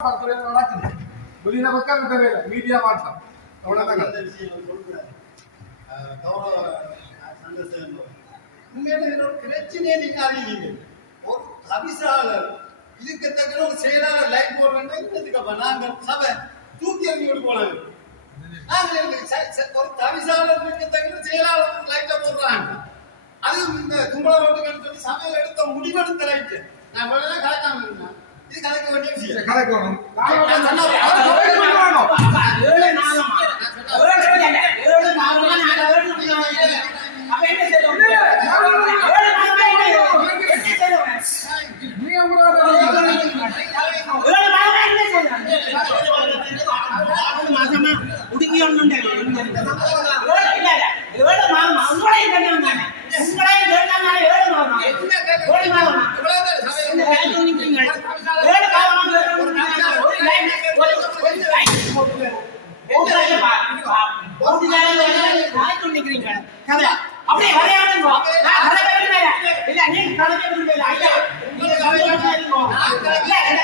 நடக்குது வெளியில மக்கள் தேவையில்லை மீடியா மாற்றம் அவ்வளவுதான் பிரச்சனையே நீங்க அறிவீங்க ஒரு தவிசாளர் இதுக்கு ஒரு செயலாளர் லைன் போடுறேன் நாங்க சபை தூக்கி எறிஞ்சு போனது நாங்க ஒரு தவிசாளர் செயலாளர் லைட்டை போடுறாங்க அது இந்த கும்பல ரோட்டுக்கு சொல்லி சபையில் எடுத்த முடிவெடுத்த லைட்டு நான் முதல்ல கலக்காம இருந்தேன் இது கலைக்க வேண்டிய விஷயம் கலைக்கணும் அப்படியே வரையாடுங்க நான் கதை பேசுறேன் இல்ல நீ கதை பேசுறீங்க ஐயா நீங்க கதை பேசுறீங்க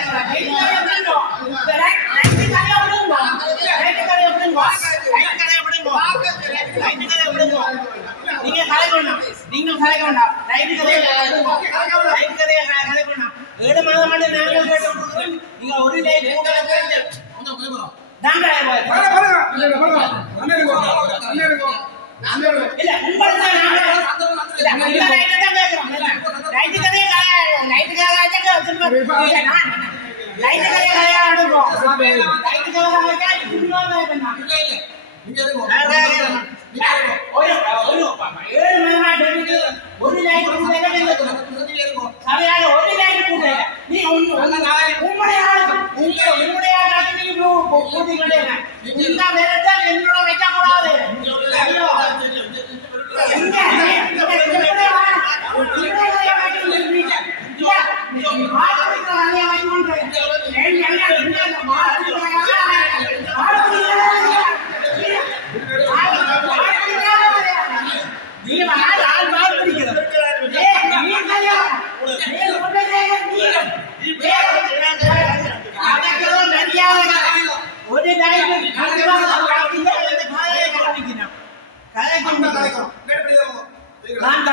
நீங்க கதை வேண்டாம் நீங்க கதை வேண்டாம் ரைட் கதை ரைட் கதை கதை வேண்டாம் 7 மாதம் ஆண்டு நாங்கள் கேட்டோம் நீங்க ஒரு லைட் நாங்க இல்ல உங்களுக்கு நாங்க இல்ல ரைட் தான் கேக்குறோம் ரைட் கதை ரைட் கதை திரும்ப ரைட் கதை ஆடுங்க ரைட் கதை திரும்ப வேண்டாம் நீங்க ஒரு லைட் சரியாக ஒரு லைட் கூட நீ உங்களுடைய என்னோட வைக்க கூடாது நான்